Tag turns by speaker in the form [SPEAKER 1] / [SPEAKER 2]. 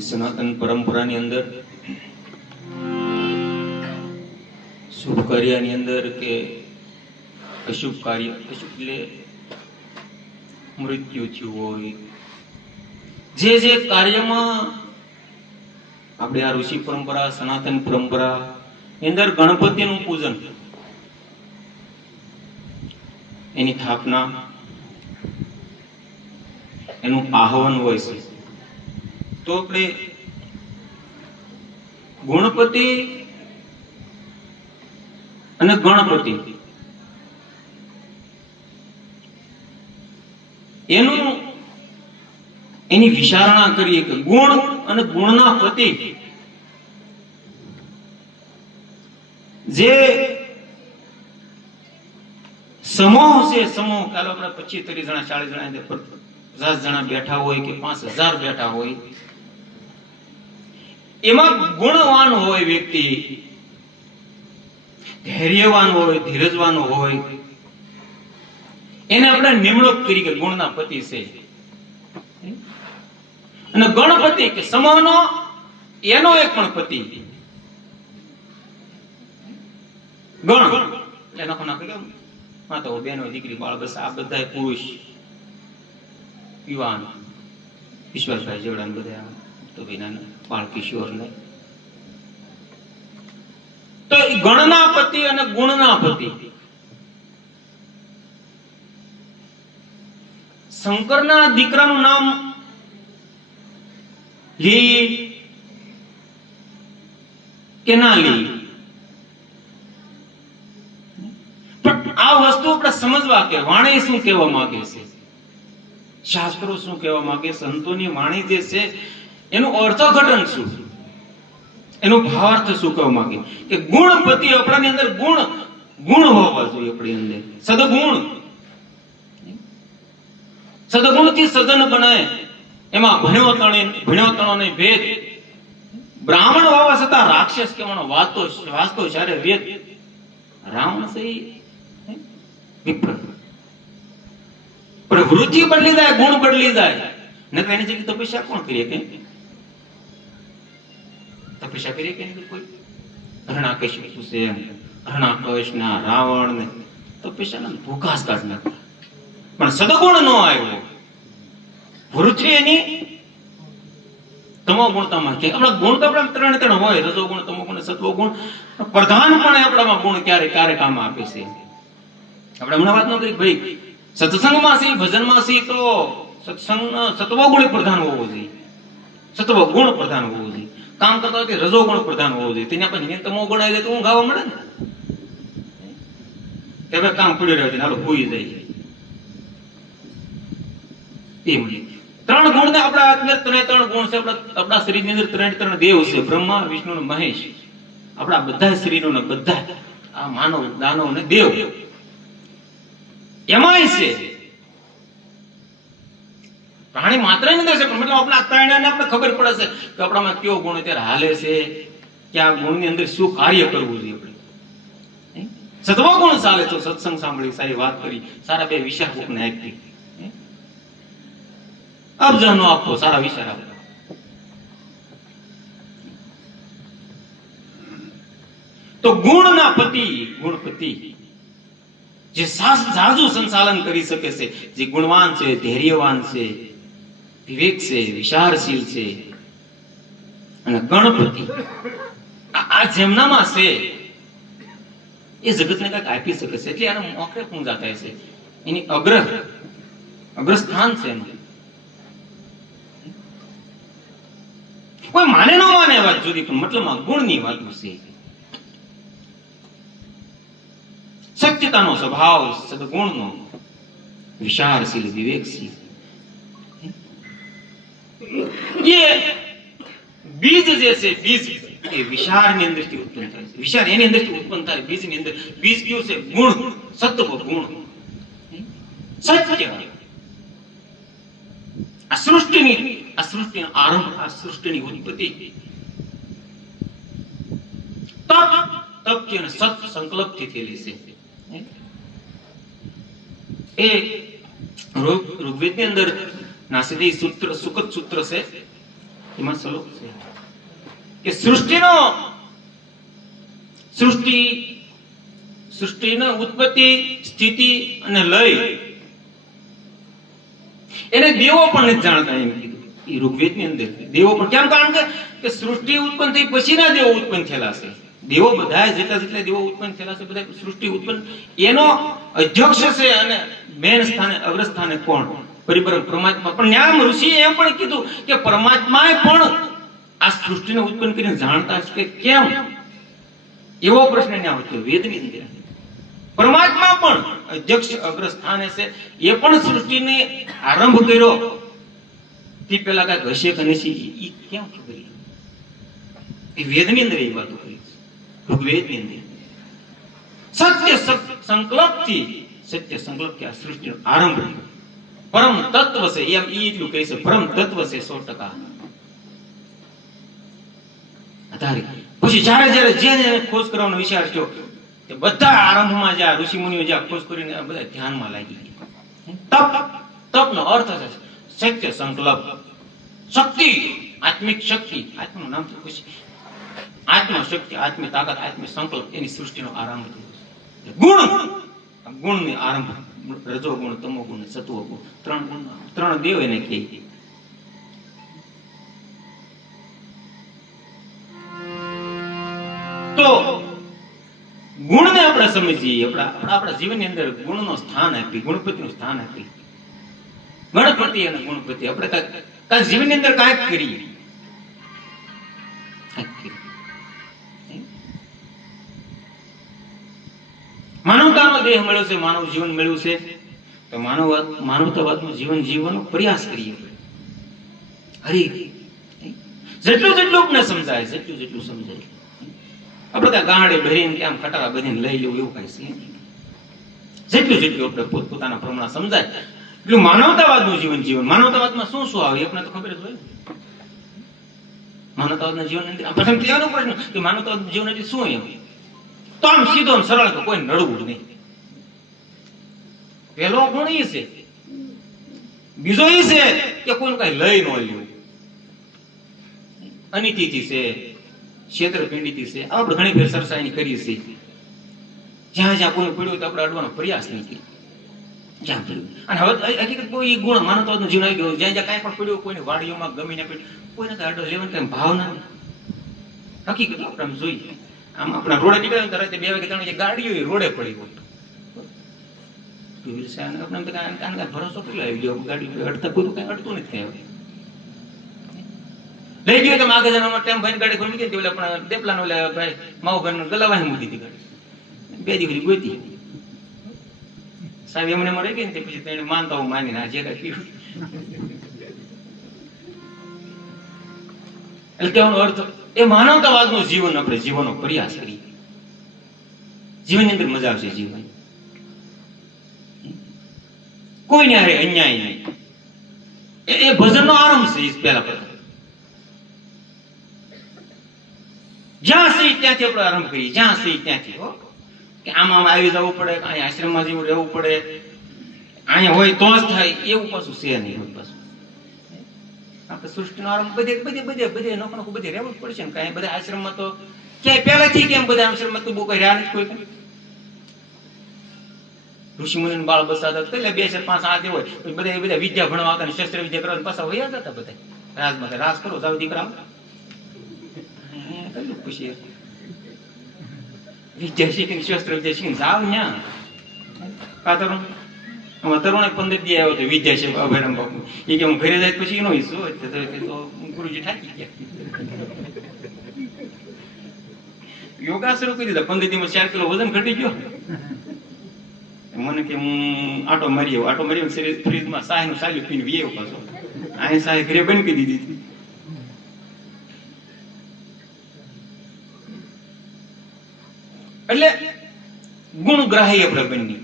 [SPEAKER 1] સનાતન પરંપરાની અંદર શુભ કાર્યની અંદર કે અશુભ કાર્ય, અશુભ એટલે મૃત્યુ થયું હોય. જે જે કાર્યમાં આપણે આ ઋષિ પરંપરા, સનાતન પરંપરા અંદર ગણપતિનું પૂજન, એની સ્થાપના, એનું આહવાન હોય છે. તો આપણે ગુણપતિ અને ગણપતિ. એનું એની વિચારણા કરીએ કે ગુણ અને ગુણના પતિ. જે સમૂહ છે સમૂહ, કાલે આપણે પચીસ ત્રીસ જણા ચાલીસ જણા, પચાસ જણા બેઠા હોય કે પાંચ હજાર બેઠા હોય એમાં ગુણવાન હોય વ્યક્તિ, ધૈર્યવાન હોય, ધીરજવાન હોય, એને આપણે નિમણૂક તરીકે ગુણના પતિ છે. અને ગણપતિ કે સમૂહનો એનો એક પણ પતિ. ગણ. એનો કોણ આપણે કેમ માતા બેનો દીકરી, બાળ, બસ આ બધા પુરુષ. યુવાન. વિશ્વાસભાઈ જેવડા બધા તો ભાઈ બાળ કિશોર ને તો ગણના પતિ અને ગુણના પતિ શંકરના દીકરાનું નામ લી કે ના લી. પણ આ વસ્તુ આપણે સમજવા કે વાણી શું કહેવા માંગે છે? શાસ્ત્રો શું કહેવા માંગે સંતોની વાણી જે છે એનું અર્થઘટન શું? એનો ભાવાર્થ શું કહેવા માંગે કે ગુણપતિ આપણાની અંદર ગુણ ગુણ હોવા જોઈએ આપણી અંદર. સદગુણ. સદગુણથી સજન બનાય. એમાં ભણ્યો તણે ભણ્યો તણો ને ભેદ. બ્રાહ્મણ હોવા છતાં રાક્ષસ કેવાનો વાતો વાસ્તો જ્યારે વેદ. રાવણ સહી વિપ્ર. પણ વૃત્તિ બદલી જાય, ગુણ બદલી જાય. નકર એની જગ્યાએ તપસ્યા કોણ કરીએ કે તપસ્યા કરી કે કોઈ હરણાકેશ છે હરણાકેશ ના રાવણ ને તપસ્યા ભૂખાસ કાઢ નાખતા પણ સદગુણ ન આવ્યો. વૃત્તિ એની તમો ગુણતામાં કે આપણા ગુણ તો આપણા ત્રણ ત્રણ હોય રજો ગુણ તમો ગુણ સત્વ ગુણ પ્રધાનપણે આપણામાં ગુણ ક્યારે ક્યારે કામ આપે છે? આપણે હમણાં વાત ન કરી ભાઈ, સત્સંગમાં સી ભજનમાં સી તો સત્સંગ સત્વ ગુણ પ્રધાન હોવો જોઈએ. સત્વ ગુણ પ્રધાન હોવું કામ કરતા હોય રજો ગુણ પ્રધાન હોવો જોઈએ. તેના પછી તમો ગુણ આવી તો હું ગાવા મળે ને? કે ભાઈ કામ પડી રહ્યો છે હાલો હોઈ જાય. એ મળી. ત્રણ ગુણ ને આપણા અંદર ત્રણે ત્રણ ગુણ છે. આપણા આપણા શરીરની અંદર ત્રણ ત્રણ દેવ છે. બ્રહ્મા, વિષ્ણુ અને મહેશ. આપણા બધા શરીરો ને બધા, આ માનવ, દાનવ ને દેવ. એમાંય છે. પ્રાણી માત્રની અંદર છે પણ આપણા ત્રણેયને આપણે ખબર પડે છે કે આપણામાં કયો ગુણ અત્યારે હાલે છે, કે આ ગુણની અંદર શું કાર્ય કરવું જોઈએ આપણે. સત્વ ગુણ ચાલે તો સત્સંગ સાંભળી સારી વાત કરી, સારા બે વિચાર કોકને આપી. અબજાનો આપો, સારા વિચાર આપો. તો ગુણના પતિ, ગુણપતિ, જે સાસ જાજુ સંચાલન કરી શકે છે, જે ગુણવાન છે, ધૈર્યવાન છે વિવેક છે વિચારશીલ છે અને ગણપતિ. આ જેમનામાં છે, એ જગતને કંઈક આપી શકે છે. એટલે આને મોખરે પૂંજા થાય છે. એની અગ્ર અગ્રસ્થાન છે એનું કોઈ માને ન માને વાત જુદી, પણ મતલબમાં ગુણની વાત છે. સત્યતાનો સ્વભાવ સદગુણનો. વિચારશીલ વિવેકશીલ. એ બીજ જે છે બીજ એ વિચારની અંદરથી ઉત્પન્ન થાય છે વિચાર એની અંદરથી ઉત્પન્ન થાય બીજની અંદર બીજ કયું છે ગુણ સત્વ ગુણ સત્ય આ સૃષ્ટિની આ સૃષ્ટિનો આરંભ આ સૃષ્ટિની ઉત્પત્તિ તપ તપ અને સત સંકલ્પથી થયેલી છે એ ઋગ- ઋગ્વેદની અંદર નાસિદી સૂત્ર સુકત સૂત્ર છે. એમાં શ્લોક છે. કે સૃષ્ટિનો સૃષ્ટિ, સૃષ્ટિનો ઉત્પત્તિ, સ્થિતિ અને લય. એને દેવો પણ નથી જાણતા એમ કીધું. એ ઋગ્વેદની અંદર. દેવો પણ કેમ? કારણ કે સૃષ્ટિ ઉત્પન્ન થઈ પછીના દેવો ઉત્પન્ન થયેલા છે. દેવો બધા જેટલા જેટલા દેવો ઉત્પન્ન થયેલા છે બધા સૃષ્ટિ ઉત્પન્ન. એનો અધ્યક્ષ છે અને મેન સ્થાને, અગ્રસ્થાને કોણ? પરિબ્રહ્મ પરમાત્મા. પણ ન્યામ ઋષિએ એમ પણ કીધું કે પરમાત્માએ પણ આ સૃષ્ટિને ઉત્પન્ન કરીને જાણતા છે કે કેમ? એવો પ્રશ્ન ન્યા હતો વેદની અંદર. પરમાત્મા પણ અધ્યક્ષ અગ્ર સ્થાને છે એ પણ સૃષ્ટિને આરંભ કર્યો. તે પેલા કાંઈક હશે કે નથી, એ કેમ ખબર એ વેદની અંદર એ વાતો કરી ઋગ્વેદની અંદર. સત્ય સંકલ્પથી સત્ય સંકલ્પથી આ સૃષ્ટિનો આરંભ થયો. પરમ તત્વ છે, એમ ઈ એટલું કહે છે પરમ તત્વ છે સો ટકા. પછી જ્યારે જ્યારે જેને ખોજ કરવાનો વિચાર થયો, તે બધા આરંભમાં જ્યાં ઋષિ મુનિઓ જ્યાં ખોજ કરીને બધા ધ્યાનમાં લાગી ગયા. તપ, તપનો અર્થ છે સત્ય સંકલ્પ. શક્તિ, આત્મિક શક્તિ. આત્માનું નામ તો પછી. આત્મા શક્તિ, આત્મિક તાકાત આત્મી સંકલ્પ, એની સૃષ્ટિનો આરંભ થયો ગુણ. ગુણ ને આરંભ. રજો ગુણ તમો ગુણ સત્વ ગુણ ત્રણ ગુણ, ત્રણ દેવ એને કહે તો ગુણને આપણે સમજીએ, આપણા આપણા જીવનની અંદર ગુણનો સ્થાન આપી, ગુણપતિનું સ્થાન આપી. ગણપતિ અને ગુણપતિ, આપણે કાંઈક જીવનની અંદર કાંઈક કરીએ. માનવતાનો દેહ મળ્યો છે, માનવ જીવન મળ્યું છે. તો માનવ માનવતાવાદનું જીવન જીવવાનો પ્રયાસ કરીએ. હરી. જેટલું જેટલું આપણે સમજાય, જેટલું જેટલું સમજાય. આપણે ત્યાં ગાંડે ભરીને કે આમ ખટારા બધીને લઈ લેવું એવું કઈ છે. જેટલું જેટલું આપણે પોતપોતાના પ્રમાણે સમજાય, એટલું માનવતાવાદનું જીવન જીવન માનવતાવાદમાં શું શું આવે આપણે તો ખબર જ હોય. ને. માનવતાવાદના જીવન અંદર પ્રથમ કહેવાનો પ્રશ્ન કે માનવતાવાદનું જીવન એટલે શું એમ? તો આમ સીધો સરળ કોઈ નડવું નહીં. પહેલો ગુણ એ છે. બીજો એ છે કે કોઈનું કઈ લઈ ન લ્યું. અનિતિથી છે છેતરપિંડીથી છે, આપણે ઘણી ફેર સરસાઈની કરીએ છીએ. જ્યાં જ્યાં કોઈ પડ્યું તો આપણે અડવાનો પ્રયાસ નહીં કરીએ. જ્યાં પડ્યું. અને હવે હકીકત કોઈ ઈ ગુણ માનવતાનું જીવન આવી ગયું જ્યાં જ્યાં કાંઈ પણ પડ્યું કોઈની વાડીઓમાં ગમીને પડ્યું કોઈને કાંઈ અડો લેવાની કાંઈ ભાવના હકીકત આપણે આમ જોઈએ. આમ આપણા રોડે નીકળ્યા તરત બે વાગે, ત્રણ ગાડીઓ રોડે પડી હોય. ટુ ગોતી. સાહેબ એમને મળી ગઈ ને પછી માનતા હું માનીને આ જે કાંઈ એટલે કહેવાનો અર્થ, એ માનવતાવાદનું જીવન આપણે જીવનનો પ્રયાસ કરીએ. જીવનની અંદર મજા આવશે જીવન. કોઈને હારે અન્યાય નહીં. એ- ભજનનો આરંભ છે પહેલા પ્રથમ. જ્યાં સહી ત્યાંથી આપણે આરંભ કરીએ. જ્યાં સહી ત્યાંથી, હો. કે આમ આવી જવું પડે અહીં આશ્રમમાં જેવું રહેવું પડે. અહીંયા હોય તો જ થાય. એવું પાછું છે નહીં પાછું. આપણે સૃષ્ટિનો આરંભ બધે બધે બધે બધે નોખો નોખો બધે રહેવું જ પડશે ને. કાંઈ બધા આશ્રમમાં તો, ક્યાંય પહેલાથી કેમ બધા આશ્રમમાં તો બહુ કઈ રહ્યા નથી કોઈ કાંઈ. ઋષિ મુનિ બાળ બસતા હતા એટલે બે ચાર પાંચ આતે હોય બધા બધા વિદ્યા ભણવા હતા શસ્ત્ર વિદ્યા કરવા પાછા વયા હતા બધા. રાજમાં રાજ કરો સાવ દીકરા ખુશી વિદ્યા શીખીને શસ્ત્ર વિદ્યા શીખીને સાવ ન્યા. કાતર આમાં તરુણે પંદર દી આવ્યો હતો વિદ્યા છે અભયરામ બાપુ. એ કે હું ઘરે જાય પછી એનો હિસ્સો તો ગુરુજી થાકી ગયા. યોગા શરૂ કરી દીધા પંદર દીમાં ચાર કિલો વજન ઘટી ગયો. મને કે હું આટો મારી આવ્યો આટો મારી શરીર ફ્રીજમાં સાહેનું સાલ્યું પીને વી આવ્યો પાછો. અહીં સાહેબ ઘરે બંધ કરી દીધી એટલે ગુણગ્રાહી આપણે બની